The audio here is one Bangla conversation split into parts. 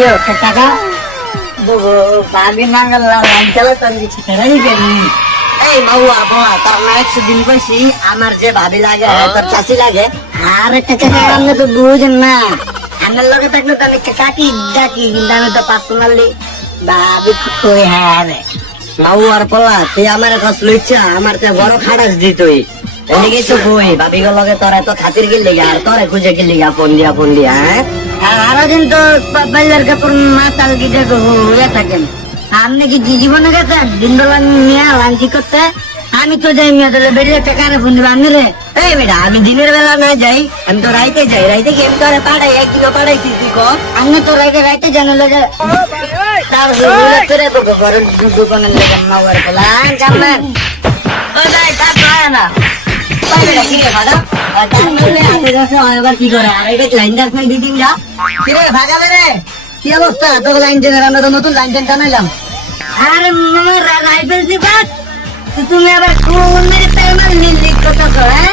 Yo, kakak, babi nanggal lanjala tadi sekarang ini. mau apa? Karena একদিন কইছি আমার যে ভাবি লাগে তোর চাচি লাগে আর কাকা আমি তো বুঝেন না আমার লগে থাকলে তো আমি কাকি ডাকি কিন্তু আমি তো পার্সোনালি ভাবি কই হ্যাঁ রে মাউ আর পোলা তুই আমার কাছ লইছা আমার তে বড় খাড়াস দিতই এদিকে তো কই ভাবি গো লগে তোরা তো খাতির গিল লাগা আর তোরে খুঁজে গিল লাগা ফোন দিয়া হ্যাঁ আর দিন তো বাইলার কাপড় মাতাল কি দেখো হয়ে থাকেন আপনি কি জীবনে গেছেন দিন বেলা নিয়ে লাঞ্চি করতে আমি তো যাই মেয়ে তাহলে বেরিয়ে একটা কানে ফোন দিবে আমি রে এই বেটা আমি দিনের বেলা না যাই আমি তো রাইতে যাই রাইতে কি আমি তো পাড়াই 1 কিলো পাড়াইছি তুই কম আমি তো রাইতে জানো লাগে তার তোরে বকো করেন দোকানের লেগে মাওয়ার বলা জানেন ও যাই তা পায় না ওই বেটা কি রে ভাগা তার বলে আপনি কাছে আবার কি করে আর এটা লাইন দাস নাই দিদিন যা কি রে ভাগাবে রে কি অবস্থা তোর লাইন জেনে আমরা তো নতুন লাইন টানাইলাম আরে মামা রাইফেল দিবাত তুমি আবার কোন মেরে পেমাল নিলি কথা কর হ্যাঁ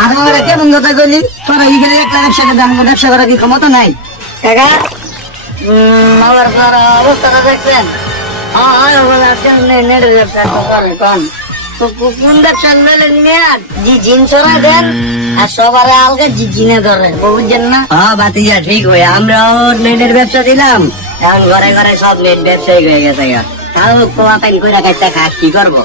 আর আমরা কেমন কথা কইলি তোরা ইগলে 1 লাখ টাকা দাম ব্যবসা করার কি ক্ষমতা নাই কাকা মামার পর অবস্থাটা দেখছেন হ্যাঁ ওগুলো আছে নেড়ে ব্যবসা করে কোন কোন ব্যবসা মেলে নিয়ে জি জিন ছড়া দেন আর সবার আলগা জি জিনে ধরে বুঝছেন না হ্যাঁ বাতিজা ঠিক হয়ে আমরাও নেটের ব্যবসা দিলাম এখন ঘরে ঘরে সব নেট ব্যবসায়ী হয়ে গেছে তাও কোয়া পাইন করে খাইতে খা কি করবো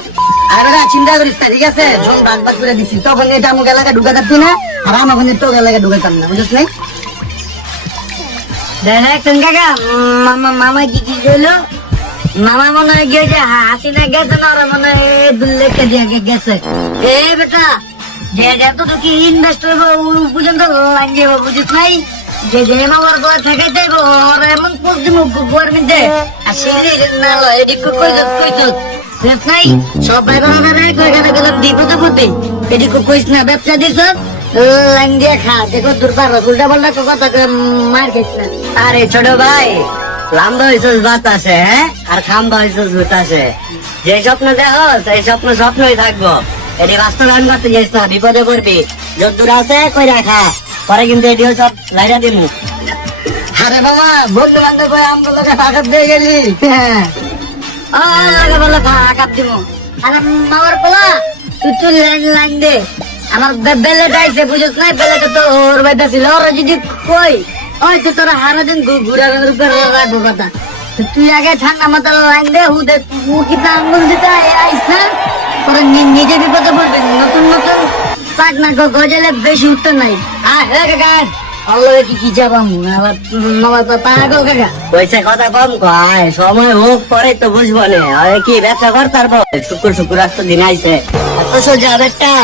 আর চিন্তা করিস না ঠিক আছে সব বাদ করে দিছি তখন এটা আমাকে এলাকায় ঢুকে থাকবি না আর আমাকে তোর এলাকায় ঢুকাতাম না বুঝছিস নাই দেখেন কাকা মামা কি কি গেলো মামা মনে হয় গিয়েছে হাসিনা গেছে না ওরা মনে হয় 2 লাখ দিয়ে গেছে এ বেটা যে যত তো কি ইনভেস্ট করবো পর্যন্ত লাইন যাবো বুঝিস নাই যে যে মামার বয় থেকে যাইবো ওর এমন পোস্ট দিব গভর্নমেন্ট দে আর সেই না এদিক কইছস নাই সব ভাই বোনেরা কইখানে গেলাম বিপদে পড়তে এদিক কইছ না ব্যবসা দিছস লাইন দিয়ে খা দেখো দুর্বার উল্টা পাল্টা কথা মার খাইছ না আরে ছোট ভাই লাম্বা হইছস বাতাসে হ্যাঁ আর খাম্বা হইছস বাতাসে যে স্বপ্ন দেখো সেই স্বপ্ন স্বপ্নই থাকবো এটি বাস্তবায়ন করতে যাইস না বিপদে পড়বি যদ্দূর আছে কই রাখা পরে কিন্তু এটিও সব লাইরা দিমু আরে বাবা বন্ধু বান্ধব আমরা লোকে টাকা দিয়ে গেলি বলে টাকা দিমু আরে মামার পোলা তুই লাইন দে আমার বেলেট আইছে বুঝছ না বেলেট তো ওর বাইটা ছিল ওরা যদি কই ওই তো তোরা হারা দিন ঘুরানোর উপর রাখবো কথা তুই আগে ঠান্ডা মাথার লাইন দে হুদে কি আঙ্গুল দিতে আইস না তোরা নিজে বিপদে পড়বি নতুন নতুন পাক না গজালে বেশি উঠতে নাই কাকা আল্লাহ কি যাবাম আবার মামা পাগল কাকা পয়সা কথা কম কয় সময় হোক পরে তো বুঝবো না কি ব্যবসা কর তারপর শুক্র শুক্র রাস্তা দিন আইছে এত সোজা বেটা